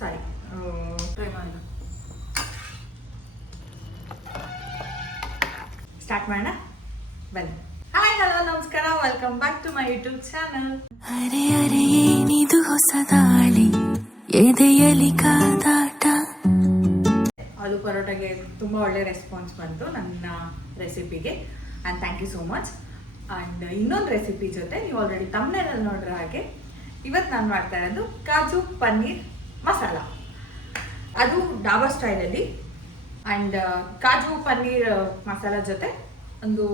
ಸಾರಿ try ಮಾಡೋಣ. Start ಮಾಡೋಣ ಬನ್ನಿ. ಹಾಯ್ ಹಲೋ ನಮಸ್ಕಾರ, welcome back to my YouTube channel. ಅರೆ ಅರೆ ಏನಿದು ಹೊಸ ದಾಳಿ ಎದೆಯಲಿ ಕಾದಾಟ. ಆಲೂ ಪರೋಟಾಗೆ ತುಂಬ ಒಳ್ಳೆ ರೆಸ್ಪಾನ್ಸ್ ಬಂತು ನನ್ನ ರೆಸಿಪಿಗೆ, and thank you so much. And ಇನ್ನೊಂದು ರೆಸಿಪಿ ಜೊತೆ ನೀವು ಆಲ್ರೆಡಿ ತಮ್ಮನೇಲಿ ನೋಡಿರೋ ಹಾಗೆ ಇವತ್ತು ನಾನು ಮಾಡ್ತಾ ಇರೋದು ಕಾಜು ಪನ್ನೀರ್ ಮಸಾಲ. ಅದು ಡಾಬಾ ಸ್ಟೈಲಲ್ಲಿ. ಆ್ಯಂಡ್ ಕಾಜು ಪನ್ನೀರ್ ಮಸಾಲ ಜೊತೆ ಒಂದು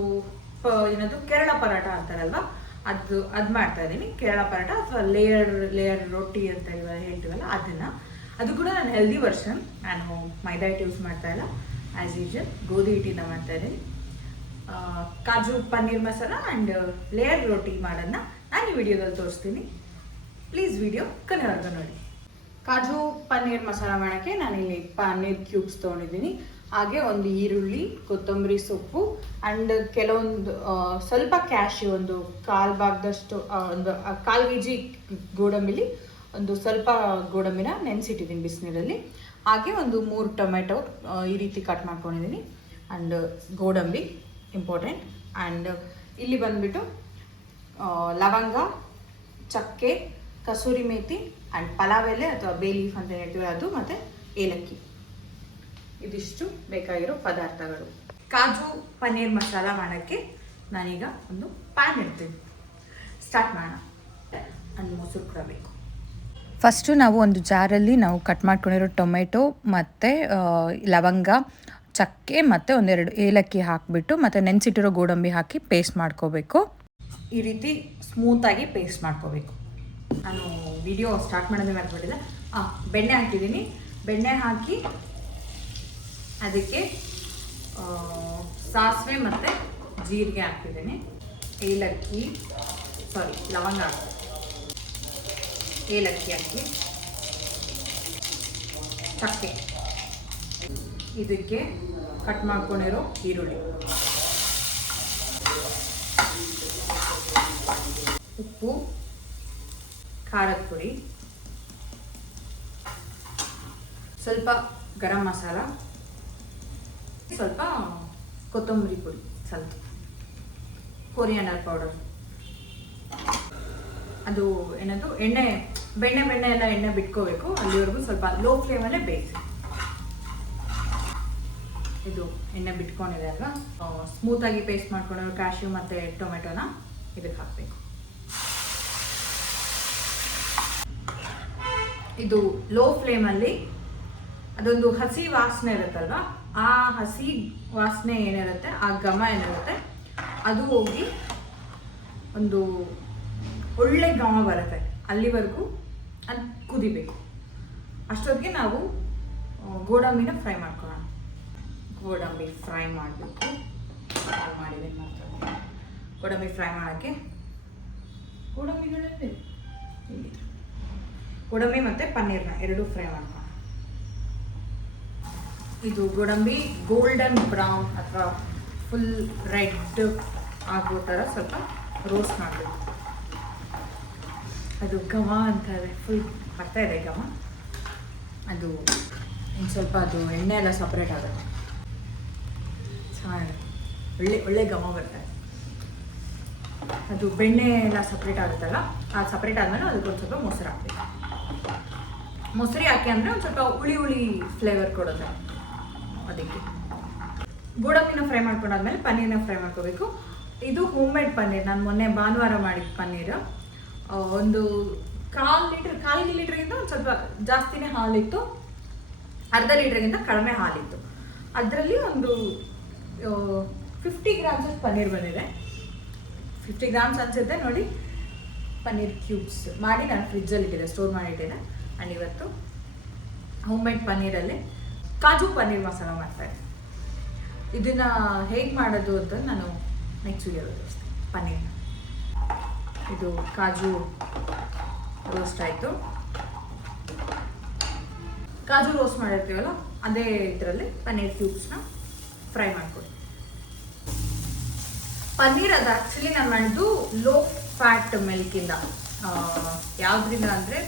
ಏನದು ಕೇರಳ ಪರೋಟ ಅಂತಾರಲ್ವ, ಅದು ಮಾಡ್ತಾ ಇದ್ದೀನಿ. ಕೇರಳ ಪರೋಟ ಅಥವಾ ಲೇಯರ್ ರೊಟ್ಟಿ ಅಂತ ಹೇಳ್ತೀವಲ್ಲ ಅದನ್ನು. ಅದು ಕೂಡ ನಾನು ಹೆಲ್ದಿ ವರ್ಷನ್. ನಾನು ಮೈದಾ ಹಿಟ್ಟು ಯೂಸ್ ಮಾಡ್ತಾ ಇಲ್ಲ, ಆ್ಯಸ್ ಯೂಶುವಲ್ ಗೋಧಿ ಹಿಟ್ಟಿಂದ ಮಾಡ್ತಾ ಇದ್ದೀನಿ. ಕಾಜು ಪನ್ನೀರ್ ಮಸಾಲ ಆ್ಯಂಡ್ ಲೇಯರ್ ರೊಟ್ಟಿ ಮಾಡೋದನ್ನ ನಾನು ಈ ವಿಡಿಯೋದಲ್ಲಿ ತೋರಿಸ್ತೀನಿ. ಪ್ಲೀಸ್ ವಿಡಿಯೋ ಕೊನೆವರೆಗೂ ನೋಡಿ. ಕಾಜು ಪನ್ನೀರ್ ಮಸಾಲ ಮಾಡೋಕ್ಕೆ ನಾನಿಲ್ಲಿ ಪನ್ನೀರ್ ಕ್ಯೂಬ್ಸ್ ತೊಗೊಂಡಿದ್ದೀನಿ. ಹಾಗೆ ಒಂದು ಈರುಳ್ಳಿ, ಕೊತ್ತಂಬರಿ ಸೊಪ್ಪು ಆ್ಯಂಡ್ ಕೆಲವೊಂದು ಸ್ವಲ್ಪ ಕ್ಯಾಶ್ಯೂ, ಒಂದು ಕಾಲು ಭಾಗದಷ್ಟು, ಒಂದು 1/4 kg ಗೋಡಂಬಿಲಿ ಒಂದು ಸ್ವಲ್ಪ ಗೋಡಂಬಿನ ನೆನೆಸಿಟ್ಟಿದ್ದೀನಿ ಬಿಸಿನೀರಲ್ಲಿ. ಹಾಗೆ ಒಂದು 3 ಟೊಮೆಟೊ ಈ ರೀತಿ ಕಟ್ ಮಾಡ್ಕೊಂಡಿದ್ದೀನಿ. ಆ್ಯಂಡ್ ಗೋಡಂಬಿ ಇಂಪಾರ್ಟೆಂಟ್. ಆ್ಯಂಡ್ ಇಲ್ಲಿ ಬಂದುಬಿಟ್ಟು ಲವಂಗ, ಚಕ್ಕೆ, ಕಸೂರಿ ಮೇಥಿ ಆ್ಯಂಡ್ ಪಲಾವ್ ಎಲೆ ಅಥವಾ ಬೇ ಲೀಫ್ ಅಂತ ಹೇಳ್ತೀವಿ ಅದು, ಮತ್ತು ಏಲಕ್ಕಿ. ಇದಿಷ್ಟು ಬೇಕಾಗಿರೋ ಪದಾರ್ಥಗಳು. ಕಾಜು ಪನ್ನೀರ್ ಮಸಾಲ ಮಾಡೋಕ್ಕೆ ನಾನೀಗ ಒಂದು ಪ್ಯಾನ್ ಇಡ್ತೀನಿ. ಸ್ಟಾರ್ಟ್ ಮಾಡೋಣ. ಅಂಡ್ ಮೊಸರು ಕೂಡ ಬೇಕು. ಫಸ್ಟು ನಾವು ಒಂದು ಜಾರಲ್ಲಿ ನಾವು ಕಟ್ ಮಾಡ್ಕೊಂಡಿರೋ ಟೊಮೆಟೊ ಮತ್ತು ಲವಂಗ, ಚಕ್ಕೆ ಮತ್ತು 1-2 ಏಲಕ್ಕಿ ಹಾಕಿಬಿಟ್ಟು ಮತ್ತು ನೆನೆಸಿಟ್ಟಿರೋ ಗೋಡಂಬಿ ಹಾಕಿ ಪೇಸ್ಟ್ ಮಾಡ್ಕೋಬೇಕು. ಈ ರೀತಿ ಸ್ಮೂತಾಗಿ ಪೇಸ್ಟ್ ಮಾಡ್ಕೋಬೇಕು. ನಾನು ವಿಡಿಯೋ ಸ್ಟಾರ್ಟ್ ಮಾಡೋದೇ ಮಾಡ್ಬಿಟ್ಟಿದ್ದೆ. ಬೆಣ್ಣೆ ಹಾಕಿದ್ದೀನಿ. ಬೆಣ್ಣೆ ಹಾಕಿ ಅದಕ್ಕೆ ಸಾಸಿವೆ ಮತ್ತು ಜೀರಿಗೆ ಹಾಕಿದ್ದೀನಿ. ಲವಂಗ ಹಾಕಿ, ಏಲಕ್ಕಿ ಹಾಕಿ, ಚಕ್ಕೆ, ಇದಕ್ಕೆ ಕಟ್ ಮಾಡ್ಕೊಂಡಿರೋ ಈರುಳ್ಳಿ, ಉಪ್ಪು, ಖಾರದ ಪುಡಿ, ಸ್ವಲ್ಪ ಗರಂ ಮಸಾಲ, ಸ್ವಲ್ಪ ಕೊತ್ತಂಬರಿ ಪುಡಿ, ಸ್ವಲ್ಪ ಕೊರಿಯಾಂಡರ್ ಪೌಡರ್. ಅದು ಏನದು ಬೆಣ್ಣೆ ಎಲ್ಲ ಎಣ್ಣೆ ಬಿಟ್ಕೋಬೇಕು. ಅಲ್ಲಿವರೆಗೂ ಸ್ವಲ್ಪ ಲೋ ಫ್ಲೇಮಲ್ಲೇ ಬೇಯಿಸಿ. ಇದು ಎಣ್ಣೆ ಬಿಟ್ಕೊಂಡಿದೆ ಅಲ್ವಾ, ಸ್ಮೂತಾಗಿ ಪೇಸ್ಟ್ ಮಾಡ್ಕೊಂಡಿರೋ ಕ್ಯಾಶ್ಯೂ ಮತ್ತು ಟೊಮೆಟೊನ ಇದಕ್ಕೆ ಹಾಕಬೇಕು. ಇದು ಲೋ ಫ್ಲೇಮಲ್ಲಿ ಅದೊಂದು ಹಸಿ ವಾಸನೆ ಇರುತ್ತಲ್ವ, ಆ ಹಸಿ ವಾಸನೆ ಏನಿರುತ್ತೆ, ಆ ಘಮ ಏನಿರುತ್ತೆ ಅದು ಹೋಗಿ ಒಂದು ಒಳ್ಳೆ ಘಮ ಬರುತ್ತೆ. ಅಲ್ಲಿವರೆಗೂ ಅದು ಕುದಿಬೇಕು. ಅಷ್ಟೊತ್ತಿಗೆ ನಾವು ಗೋಡಂಬಿನ ಫ್ರೈ ಮಾಡ್ಕೊಳ್ಳೋಣ. ಗೋಡಂಬಿ ಫ್ರೈ ಮಾಡಬೇಕು. ಗೋಡಂಬಿ ಫ್ರೈ ಮಾಡೋಕ್ಕೆ ಗೋಡಂಬಿಗಳಲ್ಲಿ ಗೋಡಂಬಿ ಮತ್ತು ಪನ್ನೀರ್ನ ಎರಡೂ ಫ್ರೈ ಮಾಡ್ಕೊಳ್ಳೋಣ. ಇದು ಗೋಡಂಬಿ ಗೋಲ್ಡನ್ ಬ್ರೌನ್ ಅಥವಾ ಫುಲ್ ರೆಡ್ ಆಗೋ ಥರ ಸ್ವಲ್ಪ ರೋಸ್ಟ್ ಮಾಡಬೇಕು. ಅದು ಘಮ ಅಂತಾರೆ, ಫುಲ್ ಬರ್ತಾ ಇದೆ ಘಮ. ಅದು ಇನ್ನು ಸ್ವಲ್ಪ ಅದು ಎಣ್ಣೆ ಎಲ್ಲ ಸಪ್ರೇಟ್ ಆಗುತ್ತೆ, ಚೆನ್ನಾಗಿದೆ, ಒಳ್ಳೆ ಘಮ ಬರ್ತಾರೆ. ಅದು ಬೆಣ್ಣೆ ಎಲ್ಲ ಸಪ್ರೇಟ್ ಆಗುತ್ತಲ್ಲ, ಅದು ಸಪ್ರೇಟ್ ಆದಮೇಲೆ ಅದಕ್ಕೊಂದು ಸ್ವಲ್ಪ ಮೊಸರು ಹಾಕಬೇಕು. ಮೊಸರು ಹಾಕಿ ಅಂದರೆ ಒಂದು ಸ್ವಲ್ಪ ಹುಳಿ ಫ್ಲೇವರ್ ಕೊಡುತ್ತೆ ಅದಕ್ಕೆ. ಗೋಡಂಬಿನ ಫ್ರೈ ಮಾಡ್ಕೊಂಡಾದ್ಮೇಲೆ ಪನ್ನೀರ್ನ ಫ್ರೈ ಮಾಡ್ಕೋಬೇಕು. ಇದು ಹೋಮ್ ಮೇಡ್ ಪನ್ನೀರ್. ನಾನು ಮೊನ್ನೆ ಭಾನುವಾರ ಮಾಡಿದ ಪನ್ನೀರು. ಒಂದು 1/4 ಲೀಟ್ರಿಗಿಂತ ಒಂದು ಸ್ವಲ್ಪ ಜಾಸ್ತಿನೇ ಹಾಲಿತ್ತು, ಅರ್ಧ ಲೀಟ್ರಿಗಿಂತ ಕಡಿಮೆ ಹಾಲಿತ್ತು. ಅದರಲ್ಲಿ ಒಂದು 50 ಗ್ರಾಮ್ಸ್ ಪನ್ನೀರ್ ಬಂದಿದೆ. 50 ಗ್ರಾಮ್ಸ್ ಅನಿಸುತ್ತೆ ನೋಡಿ. ಪನ್ನೀರ್ ಕ್ಯೂಬ್ಸ್ ಮಾಡಿ ನಾನು ಫ್ರಿಜ್ಜಲ್ಲಿ ಇಟ್ಟಿದ್ದೆ, ಸ್ಟೋರ್ ಮಾಡಿಟ್ಟಿದ್ದೆ. ಆ್ಯಂಡ್ ಇವತ್ತು ಹೋಮ್ ಮೇಡ್ ಪನ್ನೀರಲ್ಲಿ ಕಾಜು ಪನ್ನೀರ್ ಮಸಾಲ ಮಾಡ್ತಾರೆ. ಇದನ್ನು ಹೇಗೆ ಮಾಡೋದು ಅಂತ ನಾನು ನೆಕ್ಸ್ಟ್ ವಿಡಿಯೋದಲ್ಲಿ ತೋರಿಸ್ತೀನಿ. ಪನ್ನೀರ್ನ ಇದು ಕಾಜು ರೋಸ್ಟ್ ಆಯಿತು. ಕಾಜು ರೋಸ್ಟ್ ಮಾಡಿರ್ತೀವಲ್ಲ ಅದೇ ಇದರಲ್ಲಿ ಪನ್ನೀರ್ ಕ್ಯೂಬ್ಸ್ನ ಫ್ರೈ ಮಾಡ್ಕೊಡಿ. ಪನ್ನೀರ್ ಅದು ಆ್ಯಕ್ಚುಲಿ ನಾನು ಮಾಡಿದ್ದು ಲೋ ಫ್ಯಾಟ್ ಮಿಲ್ಕಿಂದ. ಯಾವುದರಿಂದ ಅಂದರೆ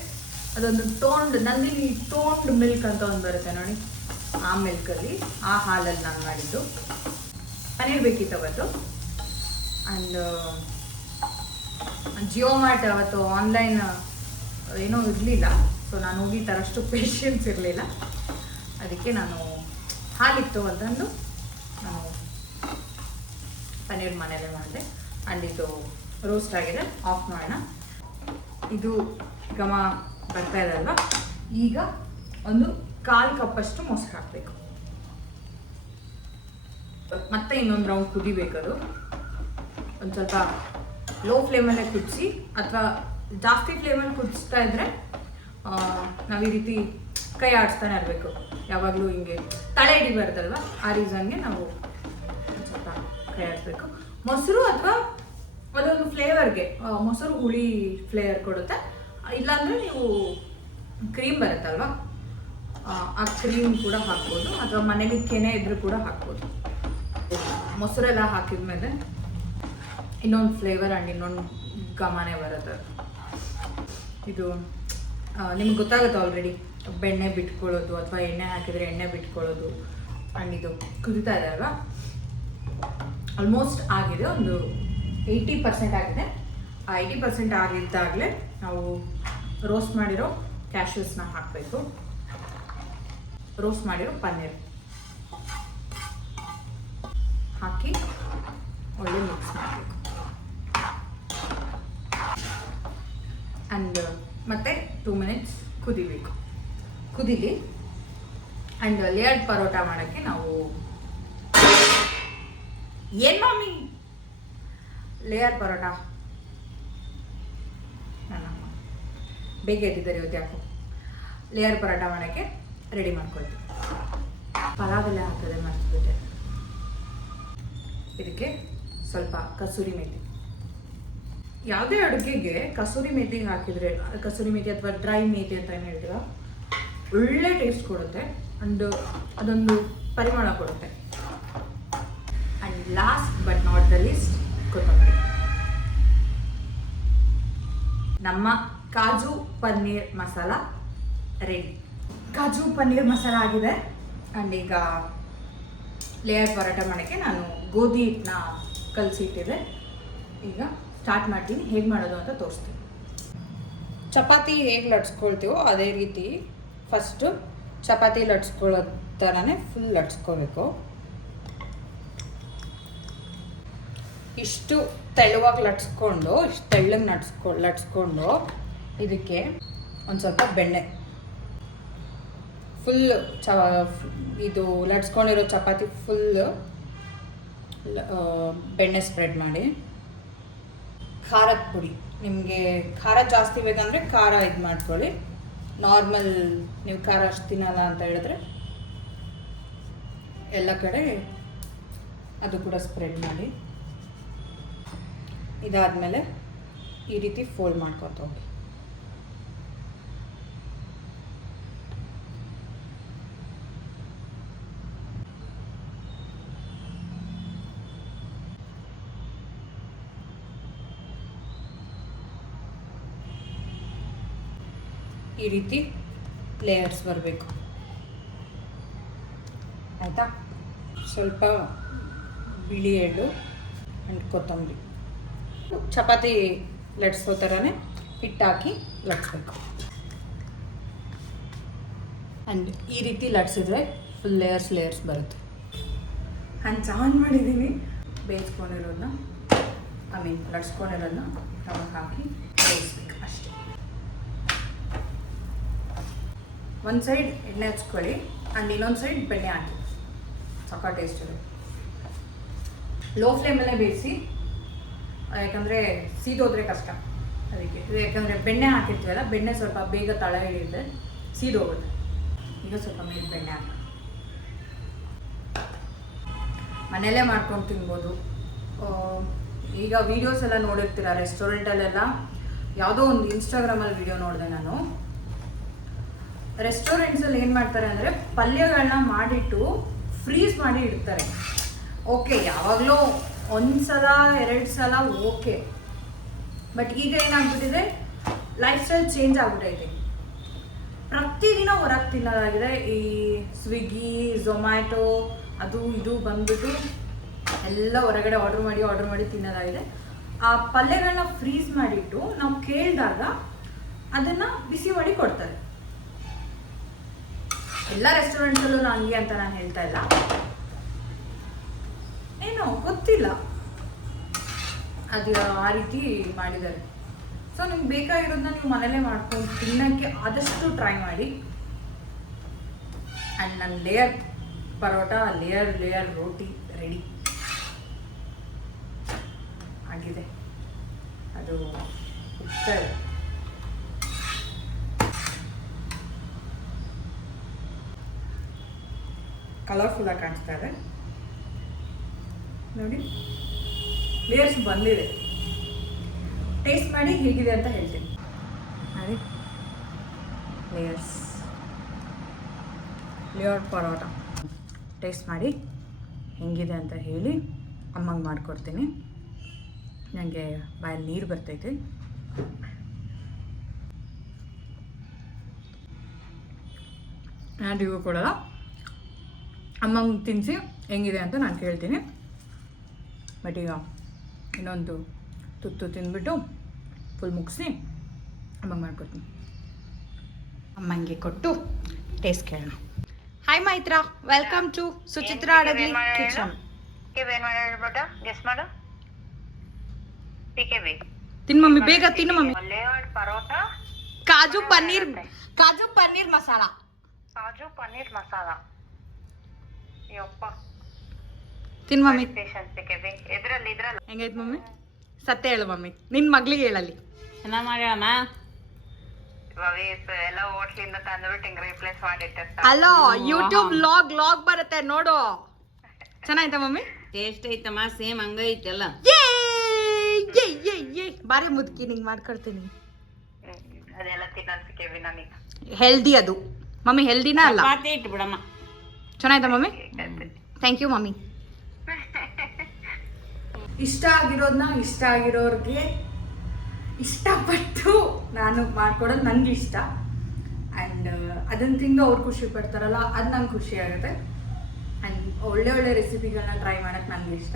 ಅದೊಂದು ನಂದಿನಿ ಟೋನ್ಡ್ ಮಿಲ್ಕ್ ಅಂತ ಒಂದು ಬರುತ್ತೆ ನೋಡಿ, ಆ ಮಿಲ್ಕಲ್ಲಿ, ಆ ಹಾಲಲ್ಲಿ ನಾನು ಮಾಡಿದ್ದು. ಪನ್ನೀರ್ ಬೇಕಿತ್ತು ಅವತ್ತು. ಆ್ಯಂಡ್ ಜಿಯೋ ಮಾರ್ಟ್ ಅವತ್ತು ಆನ್ಲೈನ್ ಏನೋ ಇರಲಿಲ್ಲ, ಸೊ ನಾನು ಹೋಗಿ ತರಷ್ಟು ಪೇಷನ್ಸ್ ಇರಲಿಲ್ಲ. ಅದಕ್ಕೆ ನಾನು ಹಾಲಿತ್ತು ಅಂತಂದು ನಾನು ಪನ್ನೀರ್ ಮನೇಲೆ ಮಾಡಿದೆ. ಆ್ಯಂಡ್ ಇದು ರೋಸ್ಟ್ ಆಗಿದೆ, ಆಫ್ ಮಾಡೋಣ. ಇದು ಘಮ ಬರ್ತಾ ಇದೆ ಅಲ್ವಾ. ಈಗ ಒಂದು 1/4 ಕಪ್ಪಷ್ಟು ಮೊಸರು ಹಾಕಬೇಕು. ಮತ್ತೆ ಇನ್ನೊಂದು ರೌಂಡ್ ಕುದಿಬೇಕದು. ಒಂದು ಸ್ವಲ್ಪ ಲೋ ಫ್ಲೇಮಲ್ಲೇ ಕುದಿಸಿ, ಅಥವಾ ಜಾಸ್ತಿ ಫ್ಲೇಮಲ್ಲಿ ಕುದಿಸ್ತಾ ಇದ್ದರೆ ನಾವು ಈ ರೀತಿ ಕೈ ಆಡಿಸ್ತಾನೆ ಇರಬೇಕು ಯಾವಾಗಲೂ. ಹಿಂಗೆ ತಳೆ ಹಿಡಿ ಬರುತ್ತಲ್ವ, ಆ ರೀಸನ್ಗೆ ನಾವು ಒಂದು ಸ್ವಲ್ಪ ಕೈ ಆಡಿಸ್ಬೇಕು. ಮೊಸರು ಅಥವಾ ಅದೊಂದು ಫ್ಲೇವರ್ಗೆ, ಮೊಸರು ಹುಳಿ ಫ್ಲೇವರ್ ಕೊಡುತ್ತೆ. ಇಲ್ಲಾಂದರೆ ನೀವು ಕ್ರೀಮ್ ಬರುತ್ತಲ್ವ, ಆ ಕ್ರೀಮ್ ಕೂಡ ಹಾಕ್ಬೋದು, ಅಥವಾ ಮನೇಲಿ ಕೆನೆ ಇದ್ರೂ ಕೂಡ ಹಾಕ್ಬೋದು. ಮೊಸರೆಲ್ಲ ಹಾಕಿದ್ಮೇಲೆ ಇನ್ನೊಂದು ಫ್ಲೇವರ್ ಆ್ಯಂಡ್ ಇನ್ನೊಂದು ಘಮನೇ ಬರುತ್ತೆ. ಇದು ನಿಮ್ಗೆ ಗೊತ್ತಾಗುತ್ತೆ ಆಲ್ರೆಡಿ, ಬೆಣ್ಣೆ ಬಿಟ್ಕೊಳ್ಳೋದು ಅಥವಾ ಎಣ್ಣೆ ಹಾಕಿದರೆ ಎಣ್ಣೆ ಬಿಟ್ಕೊಳ್ಳೋದು. ಆ್ಯಂಡ್ ಇದು ಕುದಿತಾ ಇದೆ ಅಲ್ವಾ, ಆಲ್ಮೋಸ್ಟ್ ಆಗಿದೆ, ಒಂದು 80% ಆಗಿದೆ. ಆ 80% ಆಗಿದ್ದಾಗಲೇ ನಾವು ರೋಸ್ಟ್ ಮಾಡಿರೋ ಕ್ಯಾಶ್ಯೂಸ್ನ ಹಾಕಬೇಕು. ರೋಸ್ಟ್ ಮಾಡಿರೋ ಪನ್ನೀರ್ ಹಾಕಿ ಒಳ್ಳೆ ಮಿಕ್ಸ್ ಮಾಡಬೇಕು. ಆ್ಯಂಡ್ ಮತ್ತೆ 2 ಮಿನಿಟ್ಸ್ ಕುದಿಬೇಕು. ಕುದೀಲಿ. ಆ್ಯಂಡ್ ಲೇಯರ್ಡ್ ಪರೋಟ ಮಾಡೋಕ್ಕೆ ನಾವು ಏನು ಮಾಮಿ ಲೇಯರ್ ಪರೋಟ ನನ್ನಮ್ಮ ಬೇಗ ಎದ್ದಿದ್ದಾರೆ ಇವತ್ತು, ಯಾಕೋ. ಲೇಯರ್ ಪರೋಟ ಮಾಡೋಕ್ಕೆ ರೆಡಿ ಮಾಡ್ಕೊಳ್ತೀವಿ. ಪಲಾವೆಲ್ಲ ಹಾಕಿದ್ರೆ ಮರ್ತ್ಬಿಟ್ಟೆ. ಇದಕ್ಕೆ ಸ್ವಲ್ಪ ಕಸೂರಿ ಮೇಥಿ. ಯಾವುದೇ ಅಡುಗೆಗೆ ಕಸೂರಿ ಮೇಥಿ ಹಾಕಿದರೆ, ಕಸೂರಿ ಮೇಥಿ ಅಥವಾ ಡ್ರೈ ಮೇಥಿ ಅಂತ ಏನು ಹೇಳ್ತೀರ, ಒಳ್ಳೆ ಟೇಸ್ಟ್ ಕೊಡುತ್ತೆ. ಆ್ಯಂಡ್ ಅದೊಂದು ಪರಿಮಳ ಕೊಡುತ್ತೆ. And last but not the least, ಕೊತ್ತಂಬರಿ. ನಮ್ಮ ಕಾಜು ಪನ್ನೀರ್ ಮಸಾಲ ರೆಡಿ. ಕಾಜು ಪನ್ನೀರ್ ಮಸಾಲ ಆಗಿದೆ. ಆ್ಯಂಡ್ ಈಗ ಲೇಯರ್ ಪರೋಟ ಮಾಡೋಕ್ಕೆ ನಾನು ಗೋಧಿ ಹಿಟ್ಟನ್ನ ಕಲಸಿಟ್ಟಿದ್ದೆ. ಈಗ ಸ್ಟಾರ್ಟ್ ಮಾಡ್ತೀನಿ, ಹೇಗೆ ಮಾಡೋದು ಅಂತ ತೋರಿಸ್ತೀನಿ. ಚಪಾತಿ ಹೇಗೆ ಲಟ್ಸ್ಕೊಳ್ತೀವೋ ಅದೇ ರೀತಿ ಫಸ್ಟು ಚಪಾತಿ ಲಟ್ಸ್ಕೊಳ್ಳೋ ಥರನೇ ಫುಲ್ ಲಟ್ಸ್ಕೋಬೇಕು. ಇಷ್ಟು ತೆಳುವಾಗಿ ಲಟ್ಸ್ಕೊಂಡು, ಇಷ್ಟು ತೆಳ್ಳಗೆ ಲಟ್ಸ್ಕೊಂಡು ಇದಕ್ಕೆ ಒಂದು ಸ್ವಲ್ಪ ಬೆಣ್ಣೆ, ಫುಲ್ ಇದು ಲಟ್ಸ್ಕೊಂಡಿರೋ ಚಪಾತಿ ಫುಲ್ ಬೆಣ್ಣೆ ಸ್ಪ್ರೆಡ್ ಮಾಡಿ. ಖಾರದ ಪುಡಿ, ನಿಮಗೆ ಖಾರ ಜಾಸ್ತಿ ಬೇಕಂದರೆ ಖಾರ ಇದು ಮಾಡ್ಕೊಳ್ಳಿ. ನಾರ್ಮಲ್ ನೀವು ಖಾರ ಅಷ್ಟು ತಿನ್ನಲ್ಲ ಅಂತ ಹೇಳಿದ್ರೆ ಎಲ್ಲ ಕಡೆ ಅದು ಕೂಡ ಸ್ಪ್ರೆಡ್ ಮಾಡಿ. ಇದಾದಮೇಲೆ ಈ ರೀತಿ ಫೋಲ್ಡ್ ಮಾಡ್ಕೊತ ಹೋಗಿ. ಈ ರೀತಿ ಲೇಯರ್ಸ್ ಬರಬೇಕು, ಆಯಿತಾ. ಸ್ವಲ್ಪ ಬಿಳಿ ಎಳ್ಳು ಆ್ಯಂಡ್ ಕೊತ್ತಂಬರಿ, ಚಪಾತಿ ಲಟ್ಸೋ ಥರನೇ ಹಿಟ್ಟಾಕಿ ಲಟ್ಸ್ಬೇಕು. ಆ್ಯಂಡ್ ಈ ರೀತಿ ಲಟ್ಸಿದ್ರೆ ಫುಲ್ ಲೇಯರ್ಸ್ ಬರುತ್ತೆ. ಹಂಚ್ ಆನ್ ಮಾಡಿದ್ದೀನಿ. ಬೇಯಿಸ್ಕೊಂಡಿರೋದನ್ನ ಲಟ್ಸ್ಕೊಂಡಿರೋದನ್ನ ನಮಗೆ ಹಾಕಿ ಬೇಯಿಸ್ಬೇಕು ಅಷ್ಟೇ. ಒಂದು ಸೈಡ್ ಎಣ್ಣೆ ಹಚ್ಕೊಳ್ಳಿ ಆ್ಯಂಡ್ ಇನ್ನೊಂದು ಸೈಡ್ ಬೆಣ್ಣೆ ಹಾಕಿ, ಸಕ್ಕ ಟೇಸ್ಟ್ ಇದೆ. ಲೋ ಫ್ಲೇಮಲ್ಲೇ ಬೇಯಿಸಿ, ಯಾಕಂದರೆ ಸೀದೋದ್ರೆ ಕಷ್ಟ ಅದಕ್ಕೆ. ಯಾಕಂದರೆ ಬೆಣ್ಣೆ ಹಾಕಿರ್ತೀವಲ್ಲ, ಬೆಣ್ಣೆ ಸ್ವಲ್ಪ ಬೇಗ ತಳ ಹಿಡಿಯುತ್ತೆ, ಸೀದೋಗುತ್ತೆ. ಈಗ ಸ್ವಲ್ಪ ಮೇಲೆ ಬೆಣ್ಣೆ ಹಾಕಿ ಮನೆಯಲ್ಲೇ ಮಾಡ್ಕೊಂಡು ತಿನ್ಬೋದು. ಈಗ ವೀಡಿಯೋಸ್ ಎಲ್ಲ ನೋಡಿರ್ತೀರ ರೆಸ್ಟೋರೆಂಟಲ್ಲೆಲ್ಲ. ಯಾವುದೋ ಒಂದು ಇನ್ಸ್ಟಾಗ್ರಾಮಲ್ಲಿ ವೀಡಿಯೋ ನೋಡಿದೆ ನಾನು. ರೆಸ್ಟೋರೆಂಟ್ಸಲ್ಲಿ ಏನು ಮಾಡ್ತಾರೆ ಅಂದರೆ ಪಲ್ಯಗಳನ್ನ ಮಾಡಿಟ್ಟು ಫ್ರೀಸ್ ಮಾಡಿ ಇಡ್ತಾರೆ. ಓಕೆ, ಯಾವಾಗಲೂ 1 ಸಲ 2 ಸಲ ಓಕೆ. ಬಟ್ ಈಗ ಏನಾಗ್ಬಿಟ್ಟಿದೆ, ಲೈಫ್ ಸ್ಟೈಲ್ ಚೇಂಜ್ ಆಗ್ಬಿಟ್ಟೈತೆ. ಪ್ರತಿದಿನ ಹೊರಗೆ ತಿನ್ನೋದಾಗಿದೆ. ಈ ಸ್ವಿಗ್ಗಿ, ಝೊಮ್ಯಾಟೊ ಅದು ಇದು ಬಂದ್ಬಿಟ್ಟು ಎಲ್ಲ ಹೊರಗಡೆ ಆರ್ಡರ್ ಮಾಡಿ ತಿನ್ನೋದಾಗಿದೆ. ಆ ಪಲ್ಯಗಳನ್ನ ಫ್ರೀಸ್ ಮಾಡಿಟ್ಟು ನಾವು ಕೇಳಿದಾಗ ಅದನ್ನು ಬಿಸಿ ಮಾಡಿ ಕೊಡ್ತಾರೆ. ಎಲ್ಲ ರೆಸ್ಟೋರೆಂಟ್ಸಲ್ಲೂ ಹಂಗೆ ಅಂತ ನಾನು ಹೇಳ್ತಾ ಇಲ್ಲ, ಏನೋ ಗೊತ್ತಿಲ್ಲ ಅದು ಆ ರೀತಿ ಮಾಡಿದ್ದಾರೆ. ಸೊ ನಿಮ್ಗೆ ಬೇಕಾಗಿರೋದನ್ನ ನೀವು ಮನೇಲೇ ಮಾಡ್ಕೊಂಡು ತಿನ್ನೋಕ್ಕೆ ಆದಷ್ಟು ಟ್ರೈ ಮಾಡಿ. ಆ್ಯಂಡ್ ನನ್ನ ಲೇಯರ್ ಪರೋಟ, ಲೇಯರ್ ರೋಟಿ ರೆಡಿ ಆಗಿದೆ. ಅದು ಉಪ್ತಾ ಇದೆ. ಕಲರ್ಫುಲ್ಲಾಗಿ ಕಾಣಿಸ್ತಾ ಇದೆ ನೋಡಿ, ಲೇಯರ್ಸ್ ಬಂದಿದೆ. ಟೇಸ್ಟ್ ಮಾಡಿ ಹೇಗಿದೆ ಅಂತ ಹೇಳ್ತೀನಿ ನೋಡಿ. ಲೇಯರ್ ಪರೋಟ ಟೇಸ್ಟ್ ಮಾಡಿ ಹೆಂಗಿದೆ ಅಂತ ಹೇಳಿ ಅಮ್ಮಂಗೆ ಮಾಡಿಕೊಡ್ತೀನಿ. ನನಗೆ ಬಾಯಲ್ಲಿ ನೀರು ಬರ್ತೈತೆ. ನಾನು ರಿವ್ಯೂ ಕೊಡಲ್ಲ, ಅಮ್ಮಂಗೆ ತಿನ್ನಿಸಿ ಹೆಂಗಿದೆ ಅಂತ ನಾನು ಕೇಳ್ತೀನಿ. ಬಟ್ ಈಗ ಇನ್ನೊಂದು ತುತ್ತು ತಿಂದ್ಬಿಟ್ಟು ಫುಲ್ ಮುಗಿಸಿ ಅಮ್ಮಂಗೆ ಮಾಡ್ಕೊಡ್ತೀನಿ. ಅಮ್ಮಂಗೆ ಕೊಟ್ಟು ಟೇಸ್ಟ್ ಕೇಳೋಣ. Hi Maitra, welcome to Suchitra ಅಡಗ್ಲಿ ಕಿಚನ್. ತಿನ್ನು ಮಮ್ಮಿ, ಬೇಗ ತಿನ್ನು ಮಮ್ಮಿ. ಪರೋಟ, ಕಾಜು ಪನ್ನೀರ್ ಮಸಾಲ. ಕಾಜು ಪನ್ನೀರ್ ಮಸಾಲ. ಯಪ್ಪ, ತಿನ್ನು ಮಮ್ಮಿ. ಇದ್ರಲ್ಲಿ ಹೆಂಗೈತೆ ಮಮ್ಮಿ? ಸತ್ಯ ಹೇಳು ಮಮ್ಮಿ, ನಿನ್ನ ಮಗಳಿಗೆ ಹೇಳಲ್ಲಿ. ಚೆನ್ನಾಗಿ ಮಾಡ್ಯಾಮ. ಎಲ್ಲ ಹೋಟ್ಲಿಂದ ತಂದ್ಬಿಟ್ಟು ಹಿಂಗ್ ರೀಪ್ಲೇಸ್ ಮಾಡಿಟ್ಟಿರ್ತಾರೆ. ಹಲೋ, ಯೂಟ್ಯೂಬ್ ಲಾಗ್ ಬರುತ್ತೆ ನೋಡು. ಚೆನ್ನಾಯ್ತಾ ಮಮ್ಮಿ? ಟೇಸ್ಟ್ ಐತಮ್ಮ, ಸೇಮ್ ಹಂಗ ಐತಲ್ಲ. ಬಾರಿ ಮುದುಕಿ, ನಿಂಗೆ ಮಾಡ್ಕೊಡ್ತೀನಿ. ಅದೆಲ್ಲ ತಿನ್ನೋದಕ್ಕೆ ನನಗೆ ಹೆಲ್ದಿ ಅದು ಮಮ್ಮಿ. ಹೆಲ್ದಿನ ಅಲ್ಲ, ಚಪಾತಿ ಇಟ್ಟು ಬಿಡಮ್ಮ. ಚೆನ್ನಾಯ್ತಾ ಮಮ್ಮಿ? Thank you mummy. ಇಷ್ಟ ಆಗಿರೋರ್ಗೆ ಇಷ್ಟಪಟ್ಟು ನಾನು ಮಾಡ್ಕೊಡೋದು ನನಗೆ ಇಷ್ಟ. ಆ್ಯಂಡ್ ಅದನ್ನು ತಿಂದು ಅವ್ರು ಖುಷಿ ಪಡ್ತಾರಲ್ಲ, ಅದು ನಂಗೆ ಖುಷಿ ಆಗುತ್ತೆ. ಆ್ಯಂಡ್ ಒಳ್ಳೆ ರೆಸಿಪಿಗಳನ್ನ ಟ್ರೈ ಮಾಡೋಕ್ಕೆ ನನಗೆ ಇಷ್ಟ.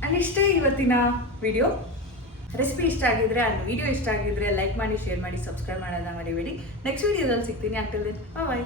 ಆ್ಯಂಡ್ ಇಷ್ಟೇ ಇವತ್ತಿನ ವಿಡಿಯೋ. ರೆಸಿಪಿ ಇಷ್ಟ ಆಗಿದ್ರೆ ಆ್ಯಂಡ್ ವಿಡಿಯೋ ಇಷ್ಟ ಆಗಿದ್ರೆ ಲೈಕ್ ಮಾಡಿ, ಶೇರ್ ಮಾಡಿ, ಸಬ್ಸ್ಕ್ರೈಬ್ ಮಾಡೋದನ್ನ ಮರಿಬೇಡಿ. ನೆಕ್ಸ್ಟ್ ವಿಡಿಯೋದಲ್ಲಿ ಸಿಗ್ತೀನಿ. ಆಗ್ತದೆ. ಬಾಯ್.